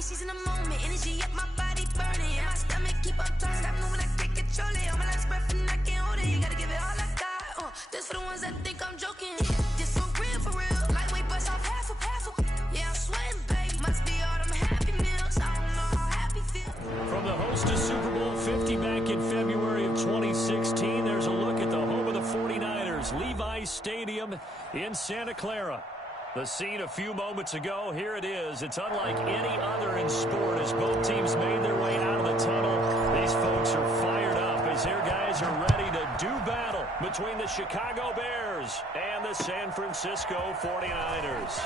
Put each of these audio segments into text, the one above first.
me, she's in the moment. Energy up, my body burning. And my stomach keep on turning. Stop moving, I can't control it. All my last breath and I can't hold it. You gotta give it all I got. This for the ones that think I'm joking. This for real. Lightweight bust off half a. Yeah, I'm sweating, babe. Must be all them happy meals. I don't know how happy feel. From the host of Super Bowl 50 back in February of 2016, there's a look at the home of the 49ers, Levi's Stadium in Santa Clara. The scene a few moments ago, here it is. It's unlike any other in sport as both teams made their way out of the tunnel. These folks are fired up as their guys are ready to do battle between the Chicago Bears and the San Francisco 49ers.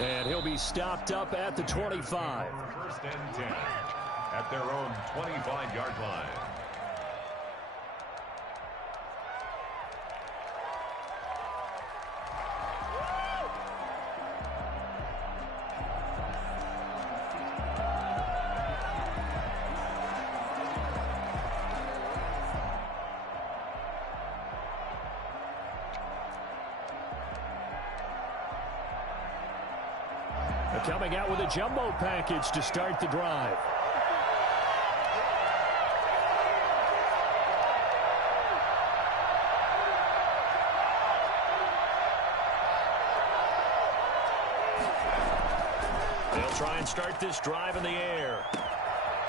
And he'll be stopped up at the 25. First and 10 at their own 25-yard line. Coming out with a jumbo package to start the drive. They'll try and start this drive in the air.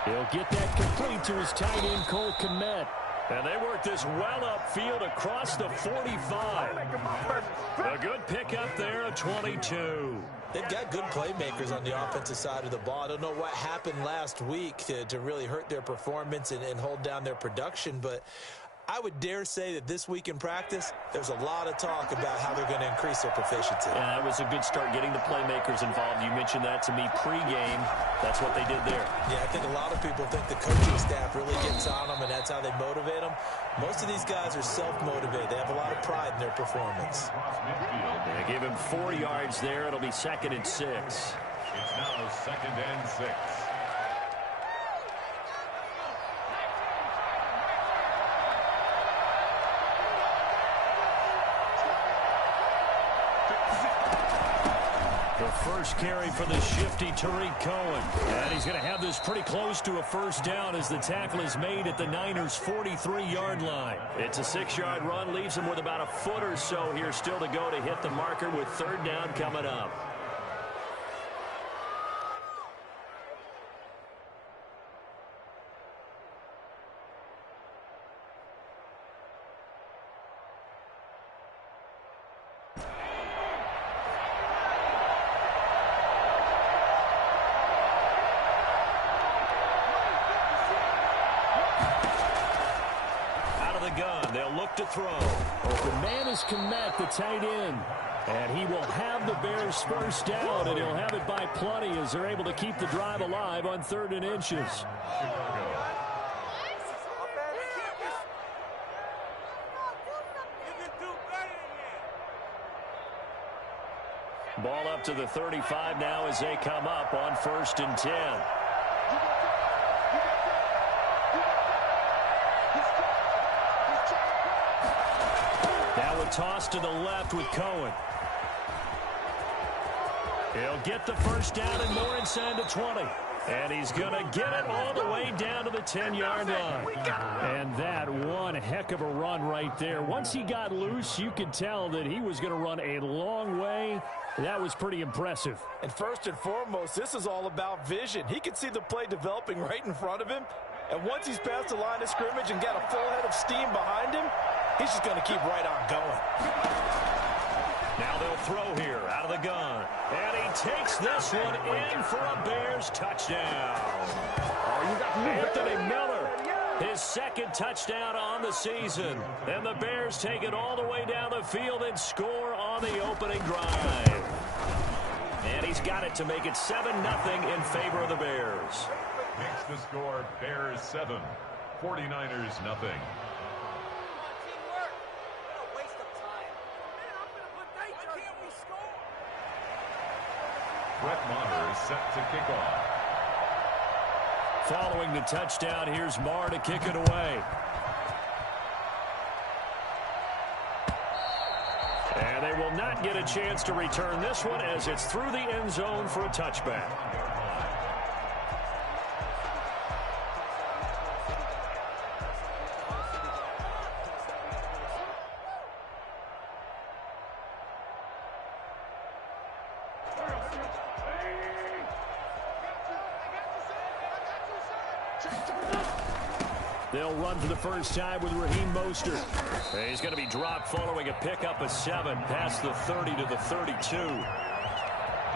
He'll get that complete to his tight end, Cole Kmet. And they work this well upfield across the 45. A good pickup there, a 22. They've got good playmakers on the offensive side of the ball. I don't know what happened last week to really hurt their performance and hold down their production, but I would dare say that this week in practice, there's a lot of talk about how they're going to increase their proficiency. Yeah, that was a good start getting the playmakers involved. You mentioned that to me pregame. That's what they did there. Yeah, I think a lot of people think the coaching staff really gets on them, and that's how they motivate them. Most of these guys are self-motivated. They have a lot of pride in their performance. They give him 4 yards there. It'll be 2nd and 6. It's now 2nd and 6. First carry for the shifty Tariq Cohen. And he's going to have this pretty close to a first down as the tackle is made at the Niners' 43-yard line. It's a 6-yard run, leaves him with about a foot or so here still to go to hit the marker with 3rd down coming up. To throw. Open man is Kmet, the tight end. And he will have the Bears first down, and he'll have it by plenty as they're able to keep the drive alive on 3rd and inches. Ball up to the 35 now as they come up on 1st and 10. Toss to the left with Cohen. He'll get the first down and more inside the 20. And he's going to get it all the way down to the 10-yard line. And that one heck of a run right there. Once he got loose, you could tell that he was going to run a long way. That was pretty impressive. And first and foremost, this is all about vision. He could see the play developing right in front of him. And once he's past the line of scrimmage and got a full head of steam behind him, he's just going to keep right on going. Now they'll throw here out of the gun. And he takes this one in for a Bears touchdown. Anthony Miller, his 2nd touchdown on the season. And the Bears take it all the way down the field and score on the opening drive. And he's got it to make it 7-0 in favor of the Bears. Makes the score Bears 7, 49ers nothing. Brett Maher is set to kick off. Following the touchdown, here's Maher to kick it away. And And they will not get a chance to return this one as it's through the end zone for a touchback. They'll run for the first time with Raheem Mostert. He's going to be dropped following a pickup of 7 past the 30 to the 32.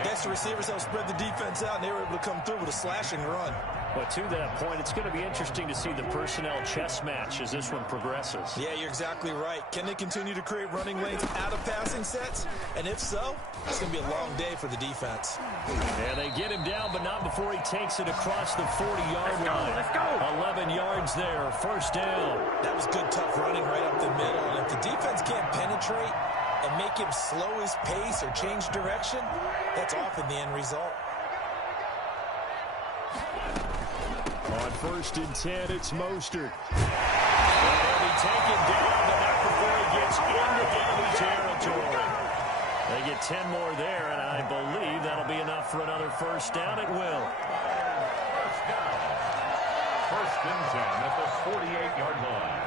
Guess the receivers helped spread the defense out, and they were able to come through with a slashing run. But to that point, it's going to be interesting to see the personnel chess match as this one progresses. Yeah, you're exactly right. Can they continue to create running lanes out of passing sets? And if so, it's going to be a long day for the defense. And they get him down, but not before he takes it across the 40-yard line. Let's go. 11 yards there, first down. That was good, tough running right up the middle. And if the defense can't penetrate and make him slow his pace or change direction, that's often the end result. On 1st and 10, it's Mostert. And he'll be taken down, but not before he gets into enemy territory. They get 10 more there, and I believe that'll be enough for another first down. It will. First down. 1st and 10 at the 48-yard line.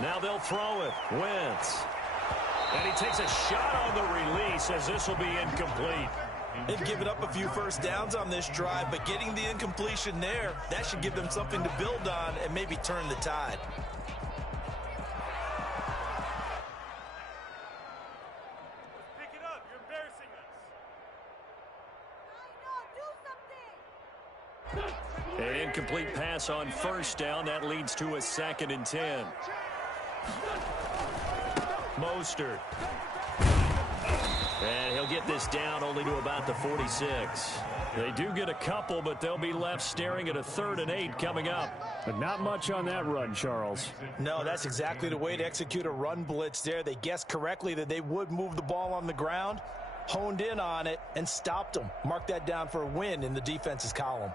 Now they'll throw it. Wentz. And he takes a shot on the release as this will be incomplete. They've given up a few first downs on this drive, but getting the incompletion there, that should give them something to build on and maybe turn the tide. Pick it up. You're embarrassing us. An incomplete pass on first down. That leads to a 2nd and 10. Mostert. And he'll get this down only to about the 46. They do get a couple, but they'll be left staring at a 3rd and 8 coming up. But not much on that run, Charles. No, that's exactly the way to execute a run blitz there. They guessed correctly that they would move the ball on the ground, honed in on it, and stopped them. Mark that down for a win in the defense's column.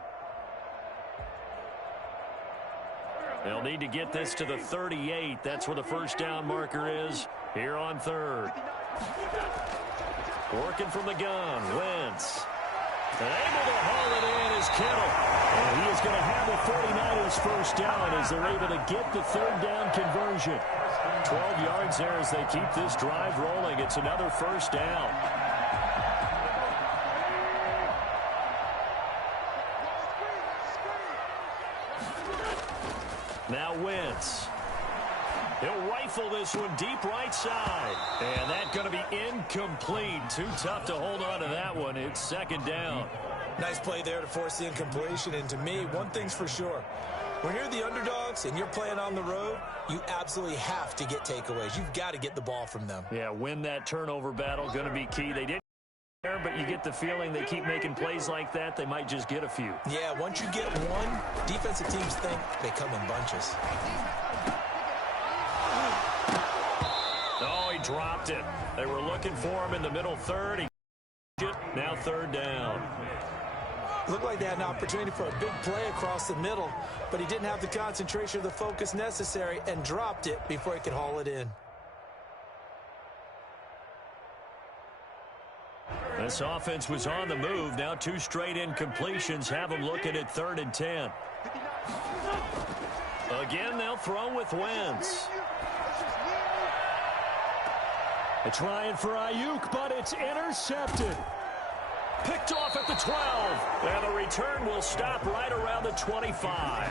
They'll need to get this to the 38. That's where the first down marker is here on 3rd. Working from the gun, Wentz. And able to haul it in is Kittle. And he is going to have the 49ers first down as they're able to get the 3rd down conversion. 12 yards there as they keep this drive rolling. It's another first down. Now Wentz. He'll rifle this one deep right side. And that's going to be incomplete. Too tough to hold on to that one. It's 2nd down. Nice play there to force the incompletion. And to me, one thing's for sure. When you're the underdogs and you're playing on the road, you absolutely have to get takeaways. You've got to get the ball from them. Yeah, win that turnover battle. Going to be key. They didn't there, but you get the feeling they keep making plays like that. They might just get a few. Yeah, once you get one, defensive teams think they come in bunches. Oh, he dropped it. They were looking for him in the middle 3rd. Now 3rd down. Looked like they had an opportunity for a big play across the middle, but he didn't have the concentration or the focus necessary and dropped it before he could haul it in. This offense was on the move. Now 2 straight incompletions have them looking at 3rd and 10. Again, they'll throw with Wentz. They're trying for Ayuk, but it's intercepted. Picked off at the 12. And the return will stop right around the 25.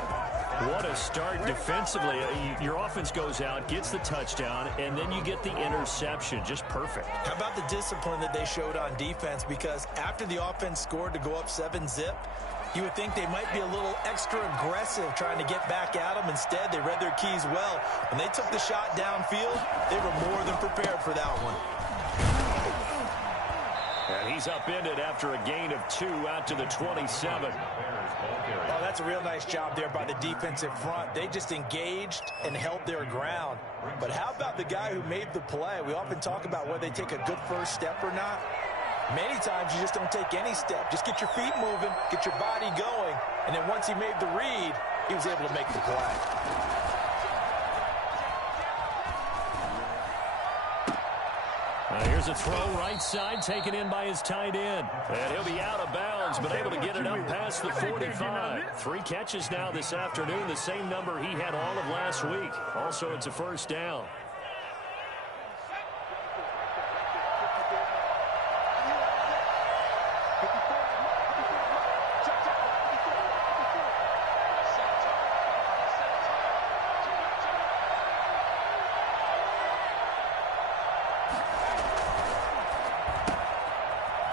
What a start defensively. Your offense goes out, gets the touchdown, and then you get the interception. Just perfect. How about the discipline that they showed on defense? Because after the offense scored to go up 7-zip, you would think they might be a little extra aggressive trying to get back at them. Instead, they read their keys well. When they took the shot downfield, they were more than prepared for that one. And he's upended after a gain of 2 out to the 27. Oh, that's a real nice job there by the defensive front. They just engaged and held their ground. But how about the guy who made the play? We often talk about whether they take a good first step or not. Many times you just don't take any step. Just get your feet moving, get your body going, and then once he made the read, he was able to make the play. Here's a throw right side, taken in by his tight end. And he'll be out of bounds, but able to get it up past the 45. 3 catches now this afternoon, the same number he had all of last week. Also, it's a first down.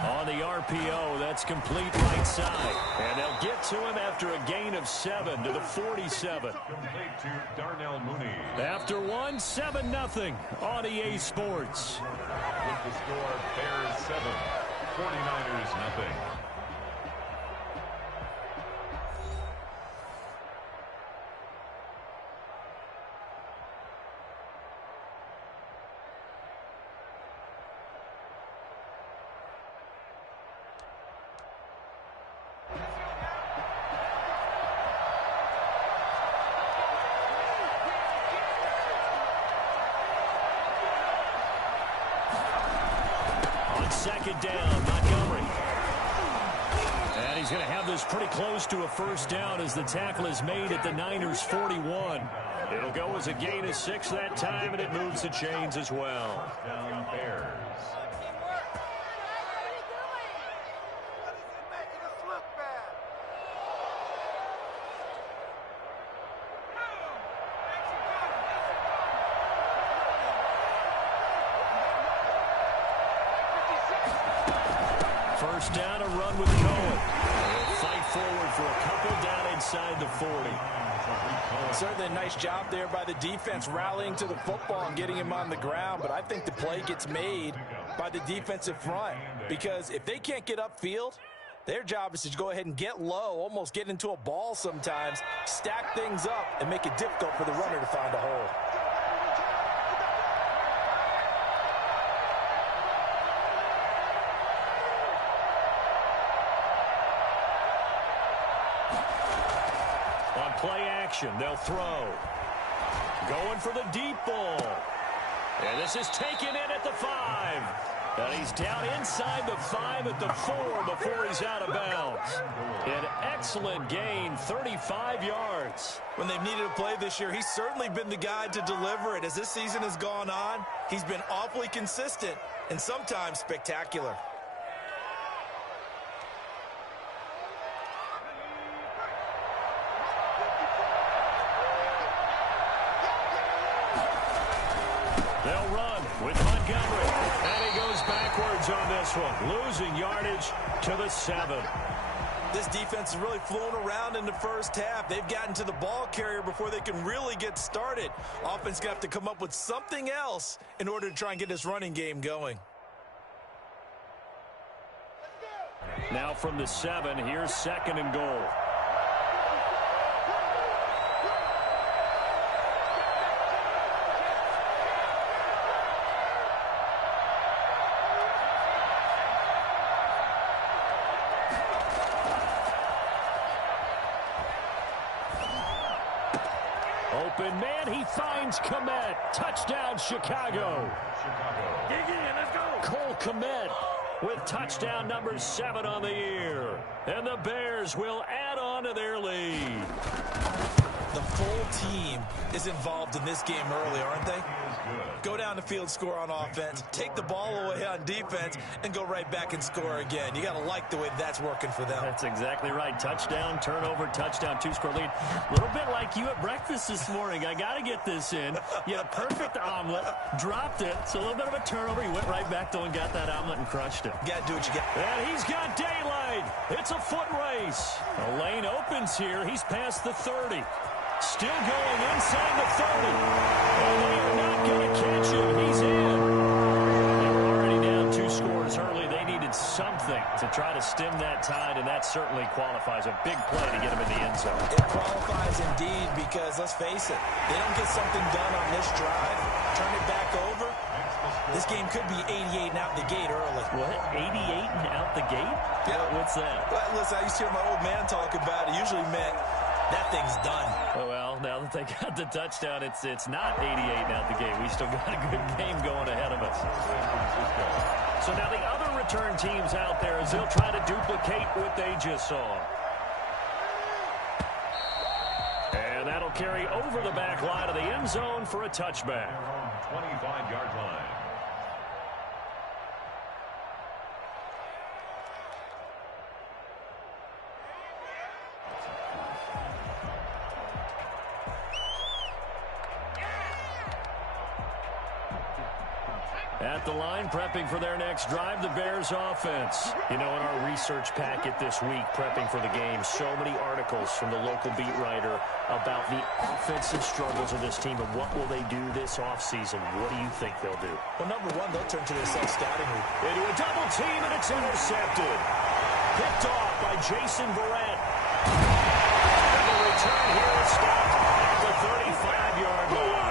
On the RPO, that's complete right side. And they'll get to him after a gain of 7 to the 47. Complete to Darnell Mooney. After 1, 7-0 on EA Sports. With the score, Bears 7, 49ers nothing. Second down, Montgomery. And he's going to have this pretty close to a first down as the tackle is made at the Niners' 41. It'll go as a gain of 6 that time, and it moves the chains as well. Down Bears. First down, a run with Cohen. They'll fight forward for a couple down inside the 40. Certainly a nice job there by the defense rallying to the football and getting him on the ground, but I think the play gets made by the defensive front because if they can't get upfield, their job is to go ahead and get low, almost get into a ball sometimes, stack things up, and make it difficult for the runner to find a hole. Play action, they'll throw. Going for the deep ball. And this is taken in at the 5. And he's down inside the 5 at the 4 before he's out of bounds. An excellent gain, 35 yards. When they've needed a play this year, he's certainly been the guy to deliver it. As this season has gone on, he's been awfully consistent and sometimes spectacular. They'll run with Montgomery. And he goes backwards on this one, losing yardage to the 7. This defense has really flown around in the first half. They've gotten to the ball carrier before they can really get started. Offense going to have to come up with something else in order to try and get this running game going. Now from the 7, here's 2nd and goal. Open man, he finds Kmet. Touchdown, Chicago. Dig in, let's go. Cole Kmet with touchdown number 7 on the year. And the Bears will add on to their lead. The full team is involved in this game early, aren't they? Go down the field, score on offense, take the ball away on defense, and go right back and score again. You got to like the way that's working for them. That's exactly right. Touchdown, turnover, touchdown, 2-score lead. A little bit like you at breakfast this morning. I got to get this in. You had a perfect omelet, dropped it. So a little bit of a turnover. You went right back though and got that omelet and crushed it. Got to do what you got. And he's got daylight. It's a foot race. A lane opens here. He's past the 30. Still going inside the 30. And they are not going to catch him. He's in. They were already down 2 scores early. They needed something to try to stem that tide, and that certainly qualifies. A big play to get him in the end zone. It qualifies indeed because, let's face it, they don't get something done on this drive, turn it back over, this game could be 88 and out the gate early. What? 88 and out the gate? Yeah. What's that? Well, listen, I used to hear my old man talk about it. Usually meant that thing's done. Well, now that they got the touchdown, it's not 88 out the game. We still got a good game going ahead of us. So now the other return teams out there as they'll try to duplicate what they just saw. And that'll carry over the back line of the end zone for a touchback. 25-yard line. At the line, prepping for their next drive, the Bears offense. You know, in our research packet this week, prepping for the game, so many articles from the local beat writer about the offensive struggles of this team and what will they do this offseason. What do you think they'll do? Well, number one, they'll turn to their self-scouting route. Into a double team, and it's intercepted. Picked off by Jason Verrett. And the return here is stopped at the 35-yard line.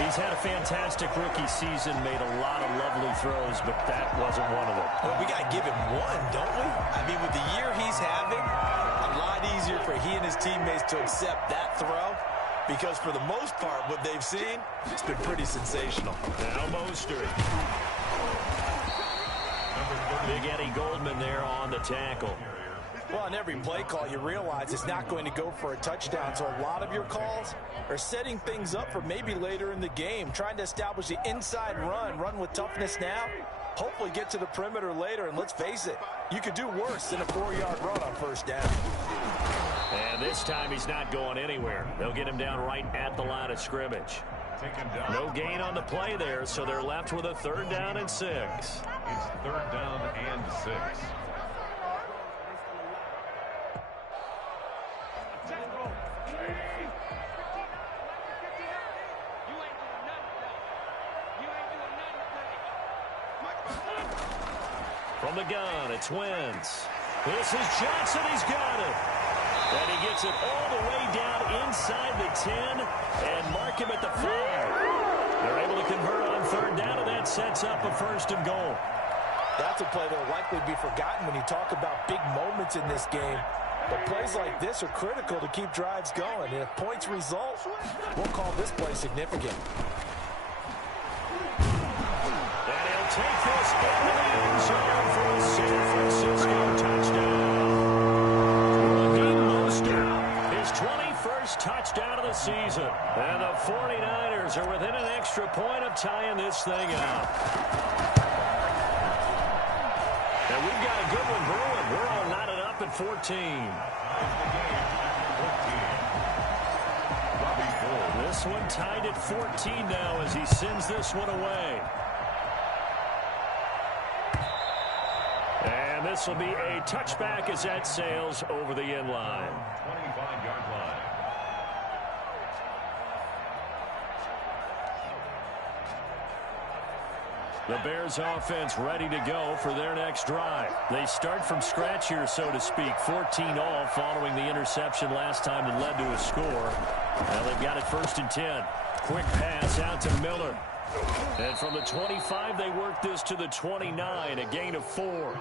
He's had a fantastic rookie season, made a lot of lovely throws, but that wasn't one of them. Well, we got to give him one, don't we? I mean, with the year he's having, a lot easier for he and his teammates to accept that throw because for the most part, what they've seen, it's been pretty sensational. Now Mostert. Big Eddie Goldman there on the tackle. Well, on every play call, you realize it's not going to go for a touchdown, so a lot of your calls are setting things up for maybe later in the game, trying to establish the inside run with toughness now, hopefully get to the perimeter later, and let's face it, you could do worse than a 4-yard run on first down. And this time he's not going anywhere. They'll get him down right at the line of scrimmage. No gain on the play there, so they're left with a 3rd down and 6. It's 3rd down and 6. From the gun, it's Wentz. This is Johnson. He's got it. And he gets it all the way down inside the 10 and mark him at the 5. They're able to convert on 3rd down, and that sets up a 1st and goal. That's a play that will likely be forgotten when you talk about big moments in this game. But plays like this are critical to keep drives going. And if points result, we'll call this play significant. And he'll take this into the end zone for a San Francisco touchdown. Raheem Mostert, his 21st touchdown of the season. And the 49ers are within an extra point of tying this thing up. And we've got a good one brewing. We're all knotted up at 14. This one tied at 14 now as he sends this one away. And this will be a touchback as that sails over the end line. 25-yard line. The Bears offense ready to go for their next drive. They start from scratch here, so to speak. 14 all following the interception last time that led to a score. Now they've got it 1st and 10. Quick pass out to Miller. And from the 25, they work this to the 29, a gain of 4.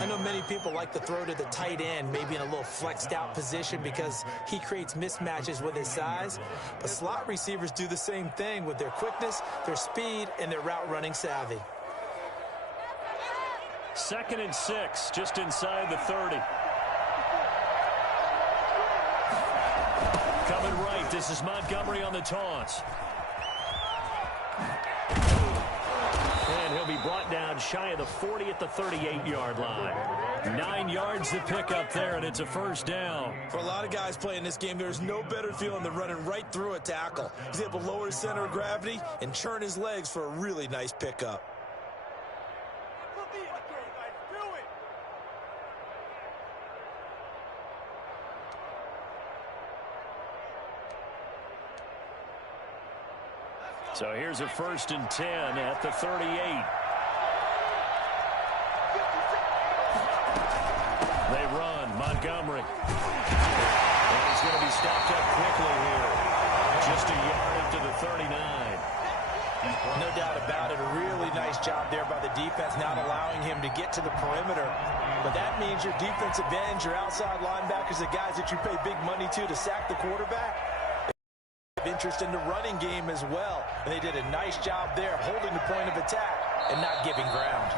I know many people like to throw to the tight end, maybe in a little flexed out position because he creates mismatches with his size. But slot receivers do the same thing with their quickness, their speed, and their route running savvy. 2nd and 6, just inside the 30. Coming right, this is Montgomery on the toss. And he'll be brought down shy of the 40 at the 38-yard line. 9 yards to pick up there, and it's a 1st down. For a lot of guys playing this game, there's no better feeling than running right through a tackle. He's able to lower his center of gravity and churn his legs for a really nice pickup. So here's a 1st and 10 at the 38. They run. Montgomery. And he's going to be stopped up quickly here. Just a yard up to the 39. No doubt about it. A really nice job there by the defense, not allowing him to get to the perimeter. But that means your defensive ends, your outside linebackers, the guys that you pay big money to sack the quarterback, they have interest in the running game as well. And they did a nice job there holding the point of attack and not giving ground.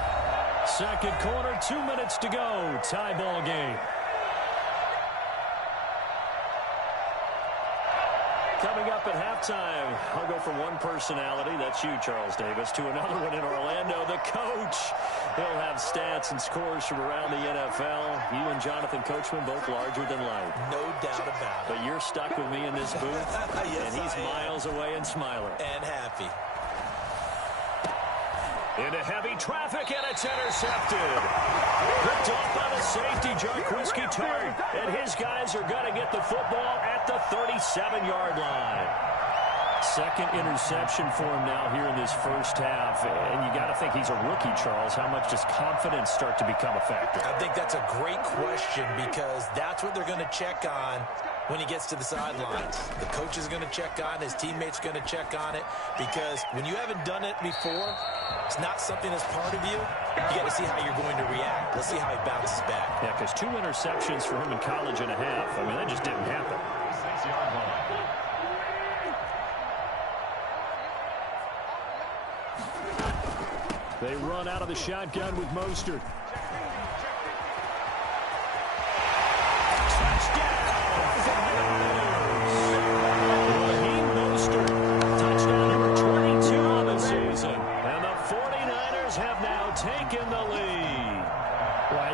Second quarter, 2 minutes to go. Tie ball game. Coming up at halftime, I'll go from one personality, that's you, Charles Davis, to another one in Orlando, the coach. He'll have stats and scores from around the NFL. You and Jonathan Coachman, both larger than life. No doubt about it. But you're stuck with me in this booth, yes, and he's miles away and smiling. And happy. Into heavy traffic, and it's intercepted. Picked off by the safety, Jarquiski Tartt. And his guys are going to get the football at the 37-yard line. Second interception for him now here in this first half. And you got to think he's a rookie, Charles. How much does confidence start to become a factor? I think that's a great question because that's what they're going to check on when he gets to the sidelines. The coach is going to check on, his teammates are going to check on it, because when you haven't done it before, it's not something that's part of you. You got to see how you're going to react. Let's see how he bounces back. Yeah, because 2 interceptions for him in college and a half. I mean, that just didn't happen. 6-yard line. They run out of the shotgun with Mostert.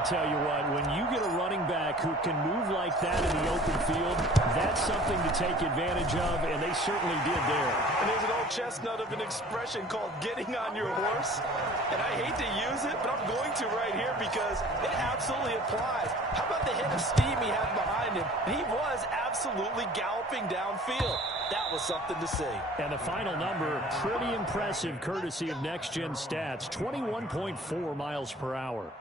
Tell you what, when you get a running back who can move like that in the open field, that's something to take advantage of, and they certainly did there. And there's an old chestnut of an expression called getting on your horse, and I hate to use it, but I'm going to right here because it absolutely applies. How about the hit of steam he had behind him? He was absolutely galloping downfield. That was something to see. And the final number, pretty impressive, courtesy of Next Gen Stats, 21.4 miles per hour.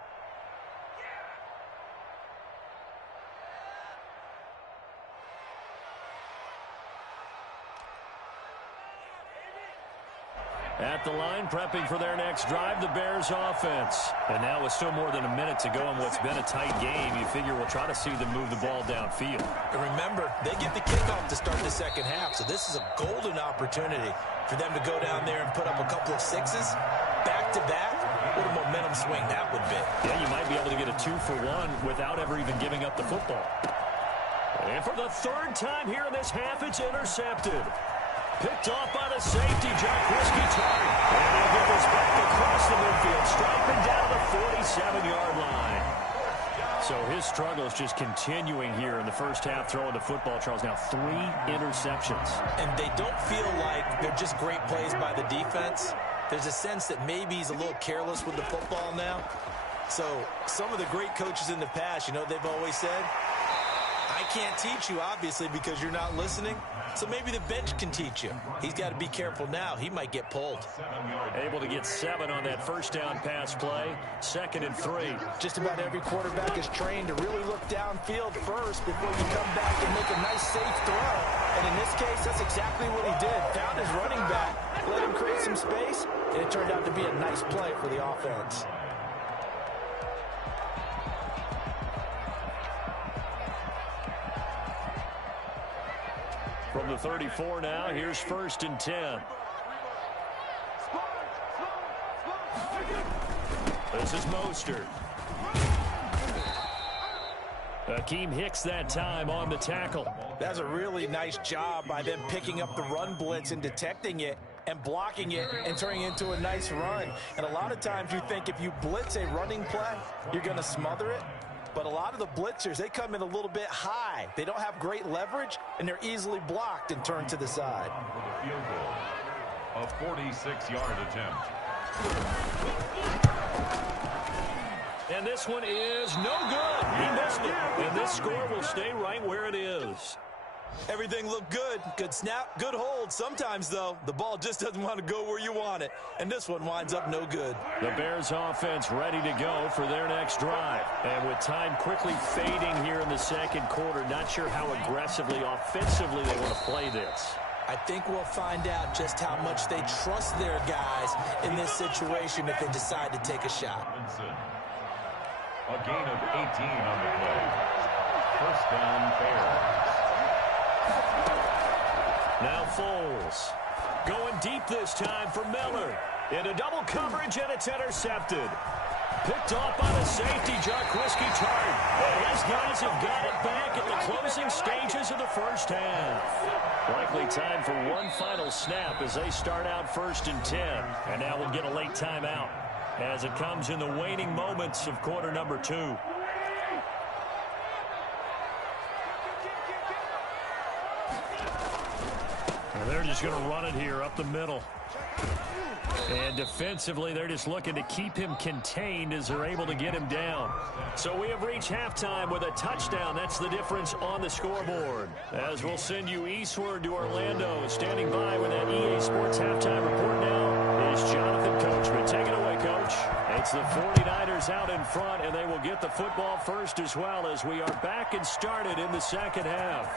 At the line, prepping for their next drive, the Bears offense. And now with still more than a minute to go in what's been a tight game, you figure we'll try to see them move the ball downfield. And remember, they get the kickoff to start the second half, so this is a golden opportunity for them to go down there and put up a couple of sixes back-to-back. What a momentum swing that would be. Yeah, you might be able to get a 2-for-1 without ever even giving up the football. And for the third time here in this half, it's intercepted. Picked off by the safety, Jarquiski Tartt. And he'll get this back across the midfield, striping down the 47-yard line. So his struggles just continuing here in the first half, throwing the football, Charles. Now 3 interceptions. And they don't feel like they're just great plays by the defense. There's a sense that maybe he's a little careless with the football now. So some of the great coaches in the past, you know, they've always said, I can't teach you, obviously, because you're not listening. So maybe the bench can teach you. He's got to be careful now. He might get pulled. Able to get 7 on that first down pass play. 2nd and 3. Just about every quarterback is trained to really look downfield first before you come back and make a nice, safe throw. And in this case, that's exactly what he did. Found his running back, let him create some space, and it turned out to be a nice play for the offense. From the 34 now, here's 1st and 10. This is Mostert. Akeem Hicks that time on the tackle. That's a really nice job by them picking up the run blitz and detecting it and blocking it and turning it into a nice run. And a lot of times you think if you blitz a running play, you're going to smother it. But a lot of the blitzers, they come in a little bit high. They don't have great leverage, and they're easily blocked and turned to the side. Field goal. A 46-yard attempt. And this one is no good. He missed it. And this score will stay right where it is. Everything looked good. Good snap, good hold. Sometimes, though, the ball just doesn't want to go where you want it. And this one winds up no good. The Bears offense ready to go for their next drive. And with time quickly fading here in the second quarter, not sure how aggressively, offensively they want to play this. I think we'll find out just how much they trust their guys in this situation if they decide to take a shot. A gain of 18 on the play. First down, Bears. Now Foles. Going deep this time for Miller. Into double coverage, and it's intercepted. Picked off by the safety, Jaquiski Tartt. And his guys have got it back at the closing stages of the first half. Likely time for one final snap as they start out 1st and 10. And now we'll get a late timeout as it comes in the waning moments of quarter number 2. And they're just going to run it here up the middle. And defensively, they're just looking to keep him contained as they're able to get him down. So we have reached halftime with a touchdown. That's the difference on the scoreboard. As we'll send you eastward to Orlando. Standing by with that EA Sports halftime report now is Jonathan Coachman. Take it away, Coach. It's the 49ers out in front, and they will get the football first as well as we are back and started in the second half.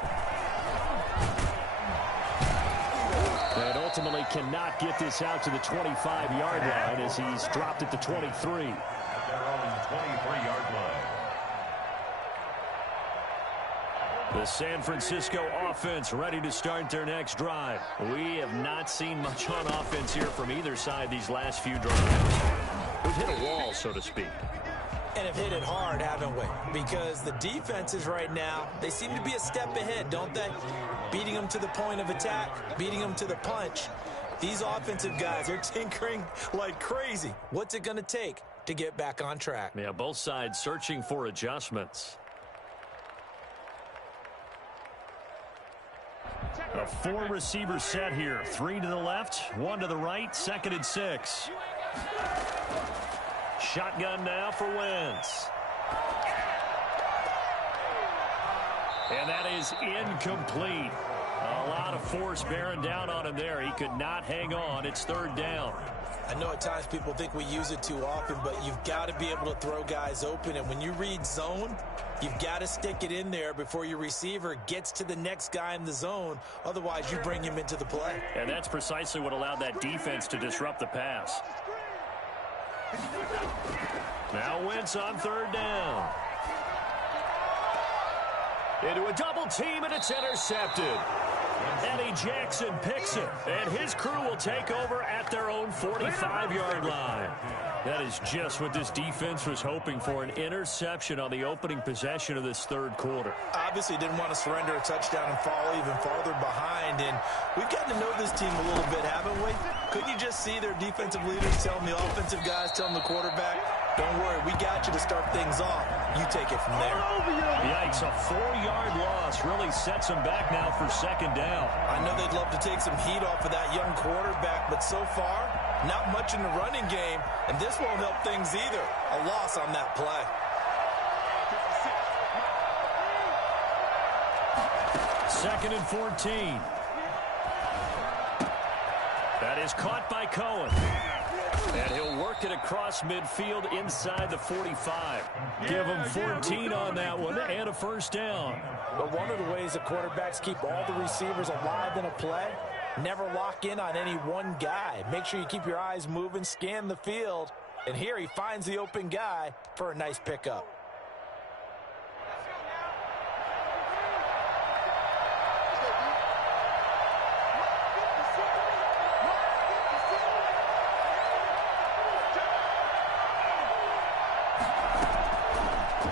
And ultimately cannot get this out to the 25-yard line as he's dropped at the 23. At their own 23-yard line. The San Francisco offense ready to start their next drive. We have not seen much on offense here from either side these last few drives. We've hit a wall, so to speak. And have hit it hard, haven't we? Because the defenses right now, they seem to be a step ahead, don't they? Beating them to the point of attack, beating them to the punch. These offensive guys are tinkering like crazy. What's it going to take to get back on track? Yeah, both sides searching for adjustments. A 4-receiver set here. 3 to the left, 1 to the right, 2nd and 6. Shotgun now for Wentz. And that is incomplete. A lot of force bearing down on him there. He could not hang on. It's 3rd down. I know at times people think we use it too often, but you've got to be able to throw guys open. And when you read zone, you've got to stick it in there before your receiver gets to the next guy in the zone. Otherwise, you bring him into the play. And that's precisely what allowed that defense to disrupt the pass. Now Wentz on 3rd down. Into a double team, and it's intercepted. Eddie Jackson picks it, and his crew will take over at their own 45-yard line. That is just what this defense was hoping for, an interception on the opening possession of this 3rd quarter. Obviously didn't want to surrender a touchdown and fall even farther behind, and we've gotten to know this team a little bit, haven't we? Couldn't you just see their defensive leaders telling the offensive guys, telling the quarterback, don't worry, we got you to start things off. You take it from there. Yikes, a 4-yard loss really sets them back now for 2nd down. I know they'd love to take some heat off of that young quarterback, but so far, not much in the running game, and this won't help things either. A loss on that play. Second and 14. That is caught by Cohen. And he'll work it across midfield inside the 45. Give him 14 on that one and a 1st down. But one of the ways the quarterbacks keep all the receivers alive in a play, never lock in on any one guy. Make sure you keep your eyes moving, scan the field. And here he finds the open guy for a nice pickup.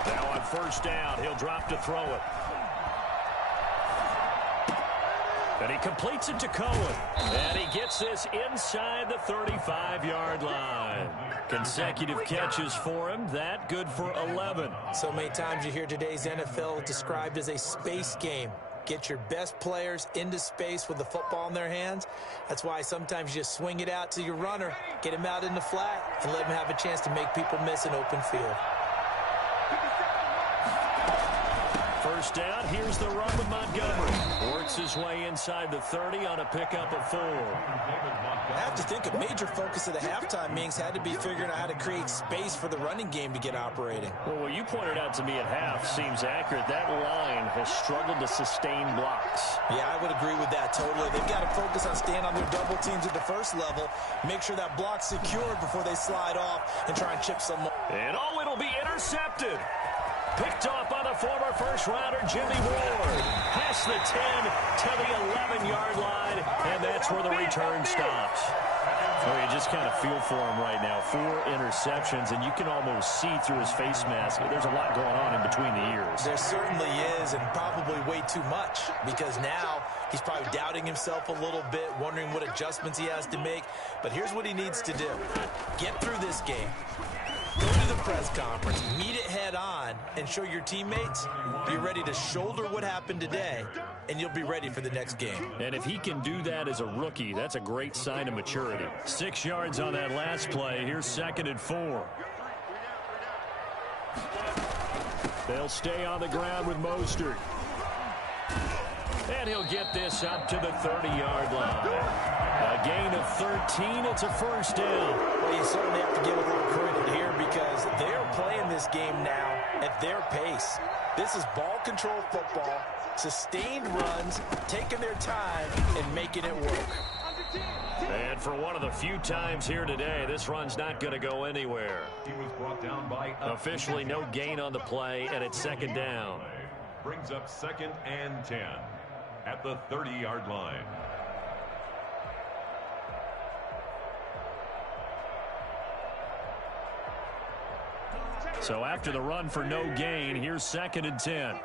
Now on 1st down, he'll drop to throw it. And he completes it to Cohen. And he gets this inside the 35-yard line. Consecutive catches for him. That good for 11. So many times you hear today's NFL described as a space game. Get your best players into space with the football in their hands. That's why sometimes you just swing it out to your runner, get him out in the flat, and let him have a chance to make people miss an open field. first down. Here's the run with Montgomery. Works his way inside the 30 on a pickup of 4. I have to think a major focus of the halftime meetings had to be figuring out how to create space for the running game to get operating. Well, what you pointed out to me at half seems accurate. That line has struggled to sustain blocks. Yeah, I would agree with that totally. They've got to focus on staying on their double teams at the first level, make sure that block's secured before they slide off and try and chip some more. And it'll be intercepted. Picked off by the former first-rounder Jimmy Ward. Past the 10 to the 11-yard line, and that's where the return stops. So you just kind of feel for him right now. 4 interceptions, and you can almost see through his face mask. There's a lot going on in between the ears. There certainly is, and probably way too much, because now he's probably doubting himself a little bit, wondering what adjustments he has to make. But here's what he needs to do. Get through this game. Go to the press conference, meet it head on, and show your teammates you're ready to shoulder what happened today, and you'll be ready for the next game. And if he can do that as a rookie, that's a great sign of maturity. 6 yards on that last play. Here's 2nd and 4. They'll stay on the ground with Mostert. And he'll get this up to the 30-yard line. A gain of 13. It's a first down. Well, you certainly have to give a little credit here because they're playing this game now at their pace. This is ball control football, sustained runs, taking their time, and making it work. And for one of the few times here today, this run's not going to go anywhere. He was brought down by officially no gain on the play, and it's 2nd down. Brings up 2nd and 10 at the 30-yard line. So after the run for no gain, here's 2nd and 10.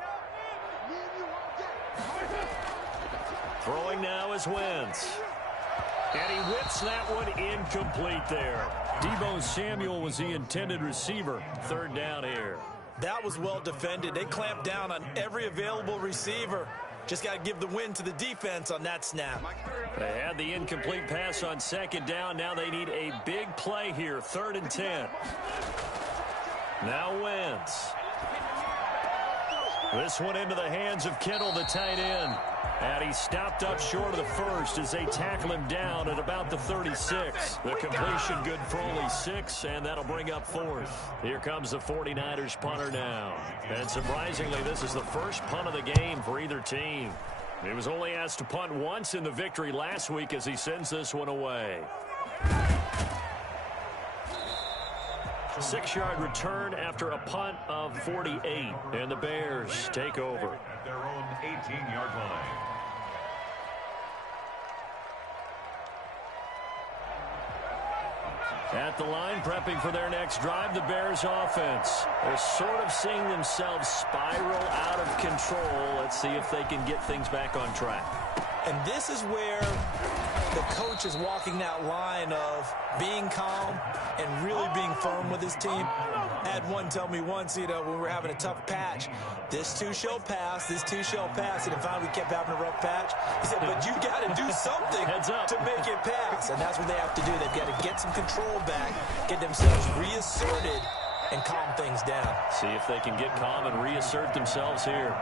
Throwing now is Wentz. And he whips that one incomplete there. Deebo Samuel was the intended receiver. 3rd down here. That was well defended. They clamped down on every available receiver. Just got to give the win to the defense on that snap. They had the incomplete pass on 2nd down. Now they need a big play here. 3rd and 10. Now Wentz. This one into the hands of Kittle, the tight end. And he stopped up short of the first as they tackle him down at about the 36. The completion good for only 6, and that'll bring up 4th. Here comes the 49ers punter now. And surprisingly, this is the first punt of the game for either team. He was only asked to punt once in the victory last week as he sends this one away. 6-yard return after a punt of 48. And the Bears take over. At their own 18-yard line. At the line, prepping for their next drive, the Bears offense. They're sort of seeing themselves spiral out of control. Let's see if they can get things back on track. And this is where the coach is walking that line of being calm and really being firm with his team. I had one tell me once, when we were having a tough patch, this too shall pass, this too shall pass. And finally we kept having a rough patch. He said, but you got to do something to make it pass. And that's what they have to do. They've got to get some control back, get themselves reasserted, and calm things down. See if they can get calm and reassert themselves here.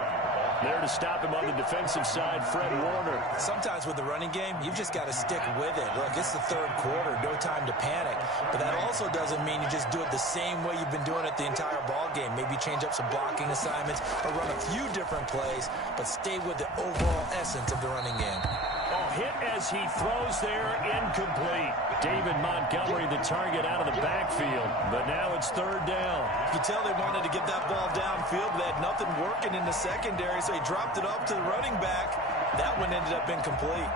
There to stop him on the defensive side, Fred Warner. Sometimes with the running game, you've just got to stick with it. Look, it's the 3rd quarter, no time to panic. But that also doesn't mean you just do it the same way you've been doing it the entire ball game. Maybe change up some blocking assignments or run a few different plays, but stay with the overall essence of the running game. Hit as he throws there, incomplete. David Montgomery, the target out of the backfield, but now it's 3rd down. You can tell they wanted to get that ball downfield, but they had nothing working in the secondary, so he dropped it off to the running back. That one ended up incomplete.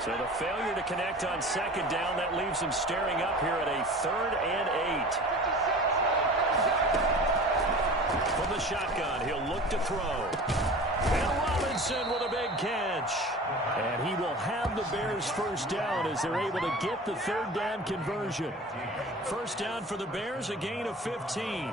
So the failure to connect on 2nd down, that leaves him staring up here at a 3rd and 8. From the shotgun, he'll look to throw. And Robinson with a big catch. And he will have the Bears' 1st down as they're able to get the 3rd down conversion. 1st down for the Bears, a gain of 15.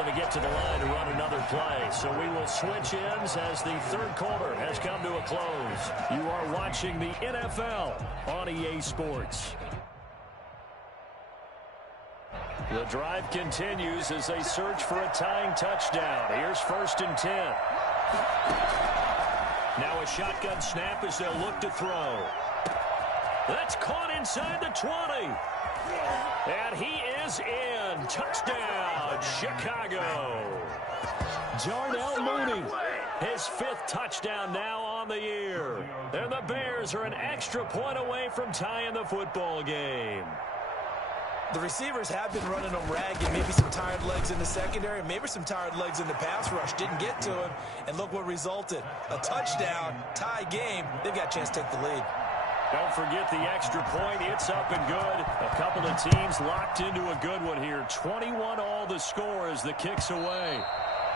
going to get to the line to run another play. So we will switch ends as the third quarter has come to a close. You are watching the NFL on EA Sports. The drive continues as they search for a tying touchdown. Here's 1st and 10. Now a shotgun snap as they'll look to throw. That's caught inside the 20. And he is in. Touchdown, Chicago. Darnell Mooney, his 5th touchdown now on the year. And the Bears are an extra point away from tying the football game. The receivers have been running them ragged. Maybe some tired legs in the secondary, maybe some tired legs in the pass rush. Didn't get to him, and look what resulted. A touchdown, tie game. They've got a chance to take the lead. Don't forget the extra point. It's up and good. A couple of teams locked into a good one here. 21 all the score as the kick's away.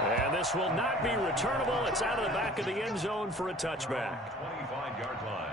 And this will not be returnable. It's out of the back of the end zone for a touchback. 25-yard line.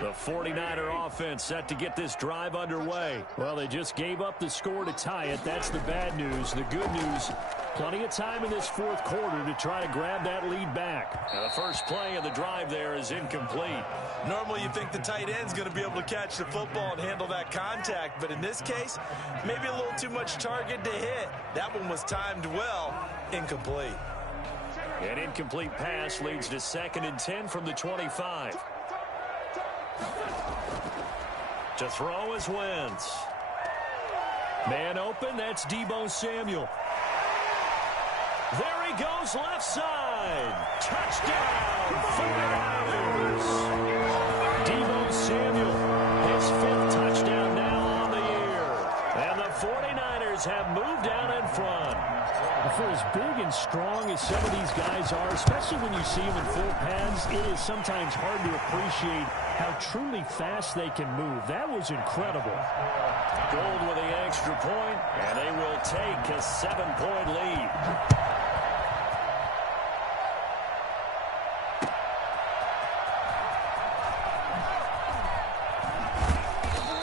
The 49er offense set to get this drive underway. Well, they just gave up the score to tie it. That's the bad news. The good news, plenty of time in this 4th quarter to try to grab that lead back. Now, the first play of the drive there is incomplete. Normally you think the tight end's going to be able to catch the football and handle that contact, but in this case, maybe a little too much target to hit. That one was timed well. Incomplete. An incomplete pass leads to 2nd and 10 from the 25. To throw is Wentz. Man open, that's Deebo Samuel. There he goes, left side. Touchdown, 49ers. Deebo Samuel, his 5th touchdown now on the year. And the 49ers have moved out in front. For as big and strong as some of these guys are, especially when you see them in full pads, it is sometimes hard to appreciate how truly fast they can move. That was incredible. Gold with the extra point, and they will take a 7-point lead.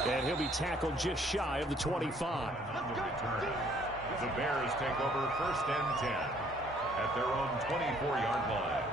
And he'll be tackled just shy of the 25. The Bears take over 1st and 10 at their own 24-yard line.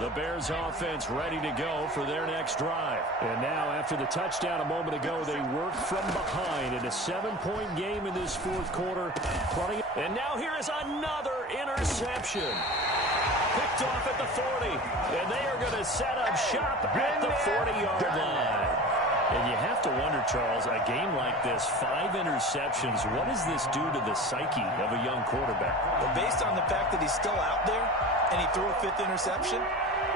The Bears offense ready to go for their next drive. And now after the touchdown a moment ago, they work from behind in a 7-point game in this 4th quarter. And now here is another interception. Picked off at the 40. And they are going to set up shop at the 40-yard line. And you have to wonder, Charles, a game like this, 5 interceptions, what does this do to the psyche of a young quarterback? Well, based on the fact that he's still out there and he threw a 5th interception,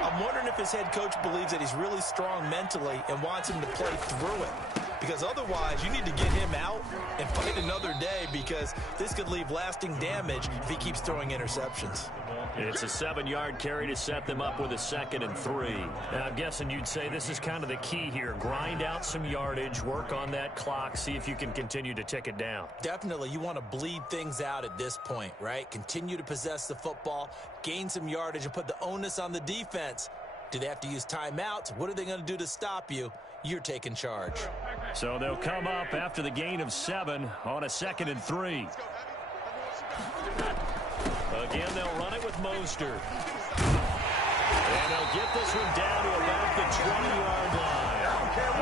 I'm wondering if his head coach believes that he's really strong mentally and wants him to play through it. Because otherwise, you need to get him out and fight another day, because this could leave lasting damage if he keeps throwing interceptions. It's a 7-yard carry to set them up with a 2nd and 3. And I'm guessing you'd say this is kind of the key here. Grind out some yardage, work on that clock, see if you can continue to tick it down. Definitely, you want to bleed things out at this point, right? Continue to possess the football, gain some yardage, and put the onus on the defense. Do they have to use timeouts? What are they going to do to stop you? You're taking charge. So they'll come up after the gain of 7 on a 2nd and 3. Again, they'll run it with Mostert. And they'll get this one down to about the 20-yard line.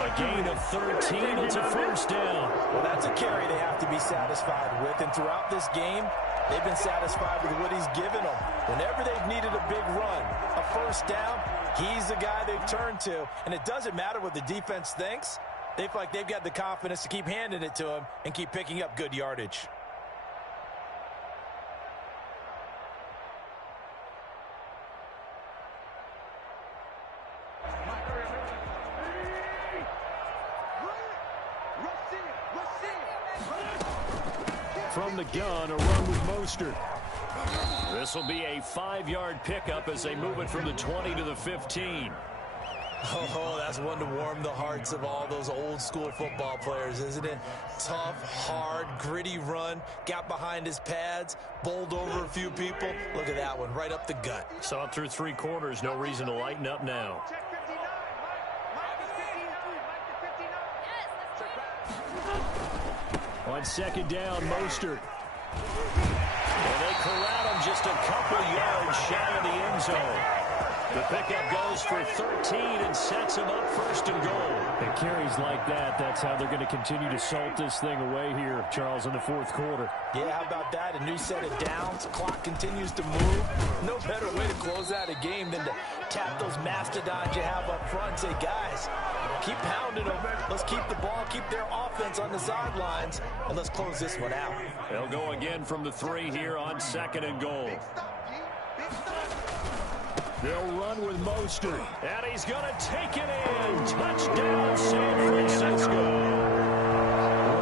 A gain of 13. It's a 1st down. Well, that's a carry they have to be satisfied with. And throughout this game, they've been satisfied with what he's given them. Whenever they've needed a big run, a 1st down, he's the guy they've turned to. And it doesn't matter what the defense thinks. They feel like they've got the confidence to keep handing it to him and keep picking up good yardage. From the gun, a run with Mostert. This will be a 5-yard pickup as they move it from the 20 to the 15. Oh, that's one to warm the hearts of all those old school football players, isn't it? Tough, hard, gritty run, got behind his pads, bowled over a few people. Look at that one, right up the gut. Saw it through 3 quarters, no reason to lighten up now. On second down, Mostert. And they corral him just a couple yards shy of the end zone. The pickup goes for 13 and sets him up first and goal. And carries like that, that's how they're going to continue to salt this thing away here, Charles, in the 4th quarter. Yeah, how about that? A new set of downs. Clock continues to move. No better way to close out a game than to tap those mastodons you have up front and say, guys, keep pounding them. Let's keep the ball, keep their offense on the sidelines, and let's close this one out. They'll go again from the 3 here on second and goal. They'll run with Mostert, and he's going to take it in. Touchdown, San Francisco.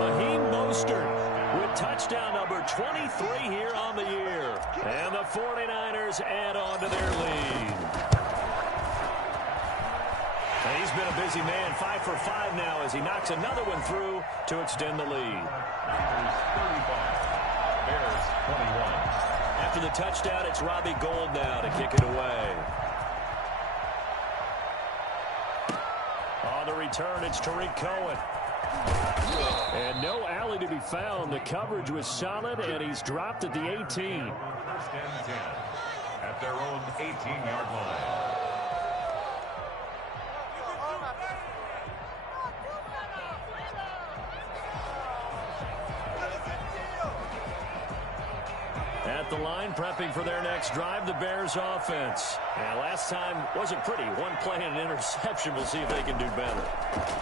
Raheem Mostert with touchdown number 23 here on the year. And the 49ers add on to their lead. And he's been a busy man, 5 for 5 now as he knocks another one through to extend the lead. 35, Bears 21. After the touchdown, it's Robbie Gould now to kick it away. On the return, it's Tariq Cohen. And no alley to be found. The coverage was solid, and he's dropped at the 18. 1st and 10 at their own 18-yard line. At the line, prepping for their next drive, the Bears offense. And last time wasn't pretty. 1 play and an interception. We'll see if they can do better.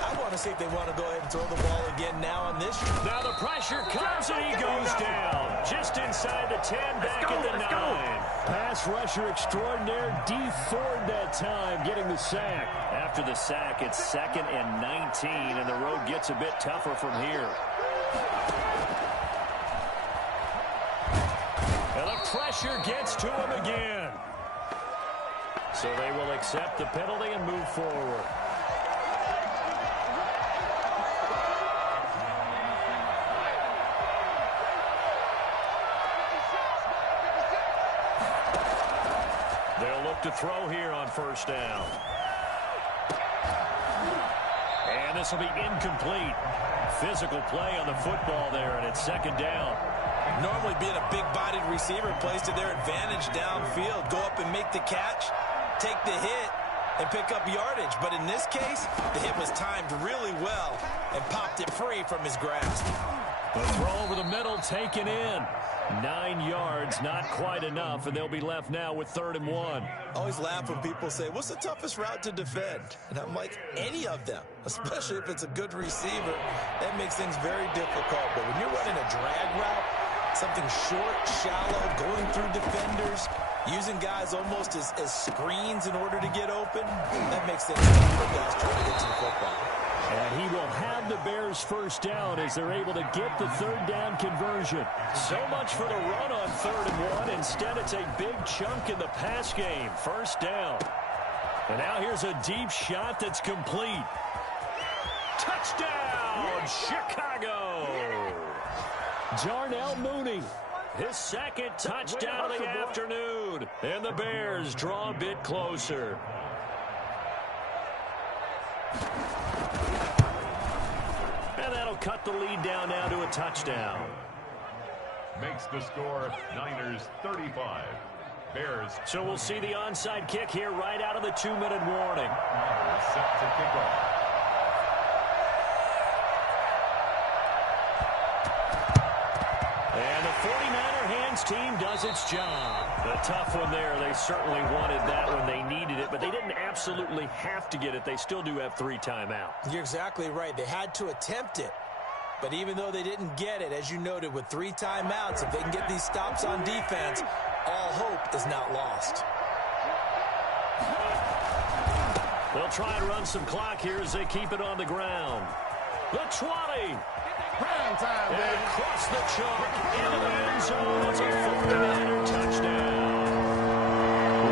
I want to see if they want to go ahead and throw the ball again now on this. Now the pressure comes and he goes down. Just inside the 10, back at the 9. Pass rusher extraordinaire, Dee Ford that time, getting the sack. After the sack, it's 2nd and 19, and the road gets a bit tougher from here. Pressure gets to him again. So they will accept the penalty and move forward. They'll look to throw here on 1st down. And this will be incomplete. Physical play on the football there, and it's 2nd down. Normally being a big-bodied receiver plays to their advantage downfield. Go up and make the catch, take the hit, and pick up yardage. But in this case, the hit was timed really well and popped it free from his grasp. The throw over the middle taken in. 9 yards, not quite enough, and they'll be left now with 3rd and 1. Always laugh when people say, what's the toughest route to defend? And I'm like, any of them, especially if it's a good receiver. That makes things very difficult. But when you're running a drag route, something short, shallow, going through defenders, using guys almost as screens in order to get open, that makes things tough for guys trying to get to the football. And he will have the Bears 1st down as they're able to get the 3rd down conversion. So much for the run on 3rd and 1. Instead, it's a big chunk in the pass game. 1st down. And now here's a deep shot that's complete. Touchdown, Chicago! Darnell Mooney, his 2nd touchdown of the afternoon. And the Bears draw a bit closer. And that'll cut the lead down now to a touchdown. Makes the score Niners 35. Bears. So we'll see the onside kick here right out of the 2-minute warning. Set to kick off. And the 49er hands team does its job. A tough one there. They certainly wanted that when they needed it, but they didn't absolutely have to get it. They still do have 3 timeouts. You're exactly right. They had to attempt it. But even though they didn't get it, as you noted, with 3 timeouts, if they can get these stops on defense, all hope is not lost. They'll try and run some clock here as they keep it on the ground. The 20. Time, and across the chalk into the end zone. It's a 49er touchdown.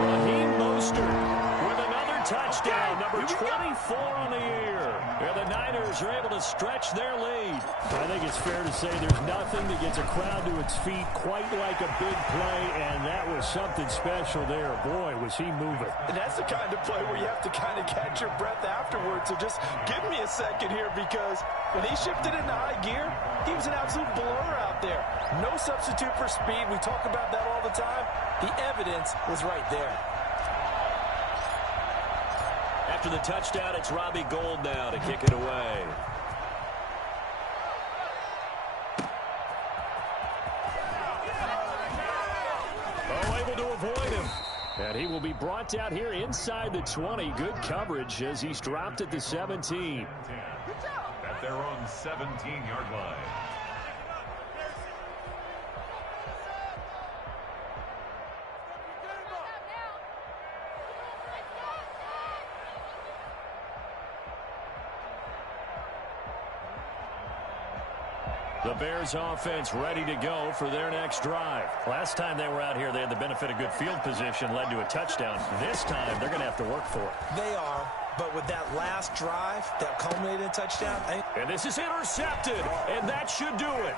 Raheem Mostert with another touchdown, number 24 on the year. And the Niners are able to stretch their lead. I think it's fair to say there's nothing that gets a crowd to its feet quite like a big play, and that was something special there. Boy, was he moving. And that's the kind of play where you have to kind of catch your breath afterwards. So just give me a second here, because when he shifted into high gear, he was an absolute blur out there. No substitute for speed. We talk about that all the time. The evidence was right there. After the touchdown, it's Robbie Gould now to kick it away. Oh, able to avoid him. And he will be brought down here inside the 20. Good coverage as he's dropped at the 17. At their own 17-yard line. The Bears offense ready to go for their next drive. Last time they were out here, they had the benefit of good field position, led to a touchdown. This time, they're going to have to work for it. They are, but with that last drive that culminated in a touchdown. And this is intercepted, and that should do it.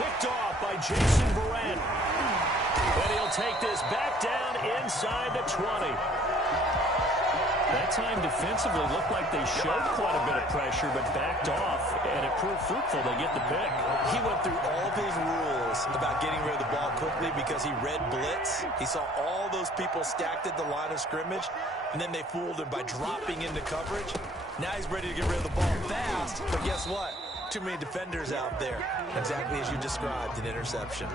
Picked off by Jason Verrett. And he'll take this back down inside the 20. That time defensively looked like they showed quite a bit of pressure, but backed off, and it proved fruitful. They get the pick. He went through all of his rules about getting rid of the ball quickly because he read blitz. He saw all those people stacked at the line of scrimmage, and then they fooled him by dropping into coverage. Now he's ready to get rid of the ball fast, but guess what? Too many defenders out there. Exactly as you described, an interception.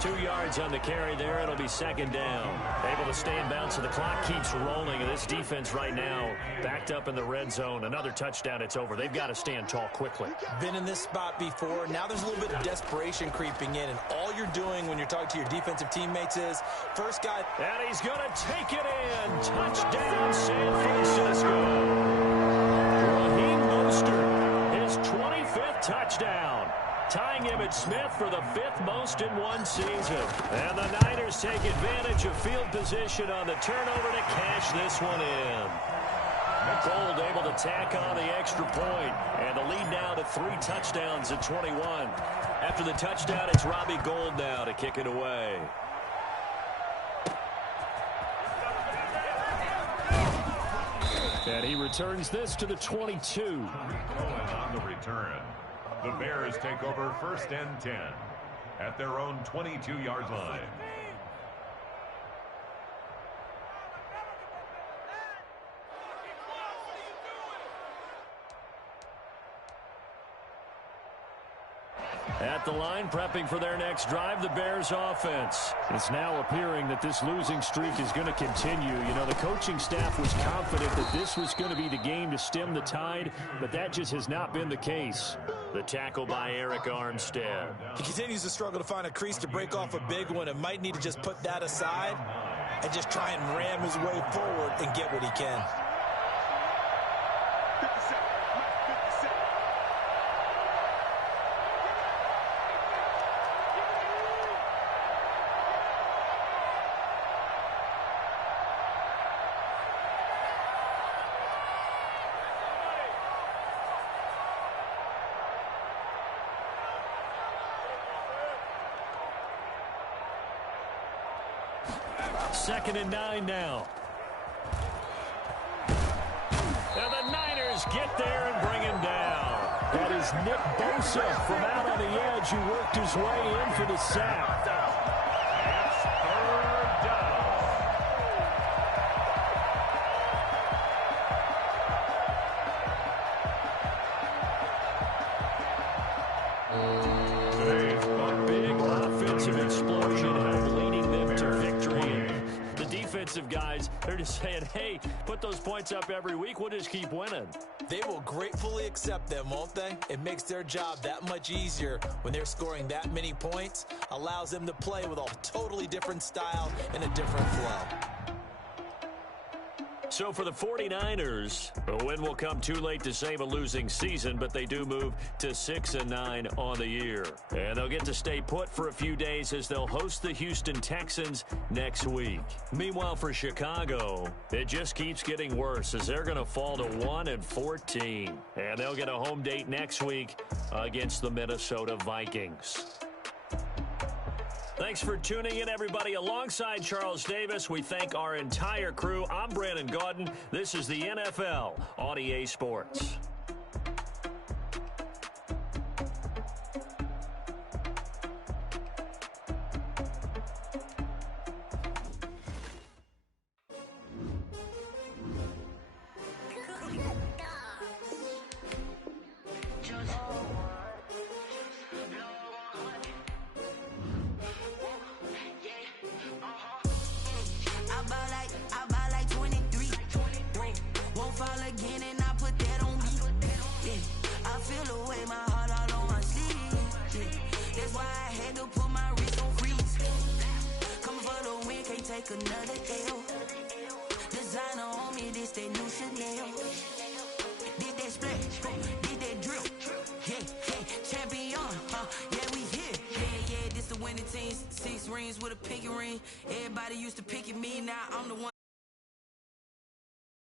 2 yards on the carry there. It'll be second down. Able to stay in bounds, so the clock keeps rolling. And this defense right now backed up in the red zone. Another touchdown, it's over. They've got to stand tall quickly. Been in this spot before. Now there's a little bit of desperation creeping in. And all you're doing when you're talking to your defensive teammates is, first guy. And he's going to take it in. Touchdown, San Francisco. Raheem Mostert, his 25th touchdown. Tying Emmitt Smith for the 5th most in one season. And the Niners take advantage of field position on the turnover to cash this one in. Gould able to tack on the extra point. And the lead now to 3 touchdowns at 21. After the touchdown, it's Robbie Gould now to kick it away. And he returns this to the 22. On the return, the Bears take over 1st and 10 at their own 22-yard line. At the line, prepping for their next drive, the Bears offense. It's now appearing that this losing streak is going to continue. You know, the coaching staff was confident that this was going to be the game to stem the tide, but that just has not been the case. The tackle by Eric Armstead. He continues to struggle to find a crease to break off a big one and might need to just put that aside and just try and ram his way forward and get what he can. Second and 9 now. And the Niners get there and bring him down. That is Nick Bosa from out on the edge who worked his way in for the sack. It's 3rd down. A big offensive explosion leading them to victory. The defensive guys, they're just saying, hey, put those points up every week. We'll just keep winning. They will gratefully accept them, won't they? It makes their job that much easier when they're scoring that many points. Allows them to play with a totally different style and a different flow. So for the 49ers, a win will come too late to save a losing season, but they do move to 6-9 on the year. And they'll get to stay put for a few days as they'll host the Houston Texans next week. Meanwhile, for Chicago, it just keeps getting worse as they're going to fall to 1-14. And they'll get a home date next week against the Minnesota Vikings. Thanks for tuning in, everybody. Alongside Charles Davis, we thank our entire crew. I'm Brandon Gaudin. This is the NFL on EA Sports. Another L. Designer on me, this that new Chanel. Did that splash, did that drip. Yeah, champion, yeah, we here. Yeah, this the winning team. 6 rings with a pinky ring. Everybody used to pick at me, now I'm the one.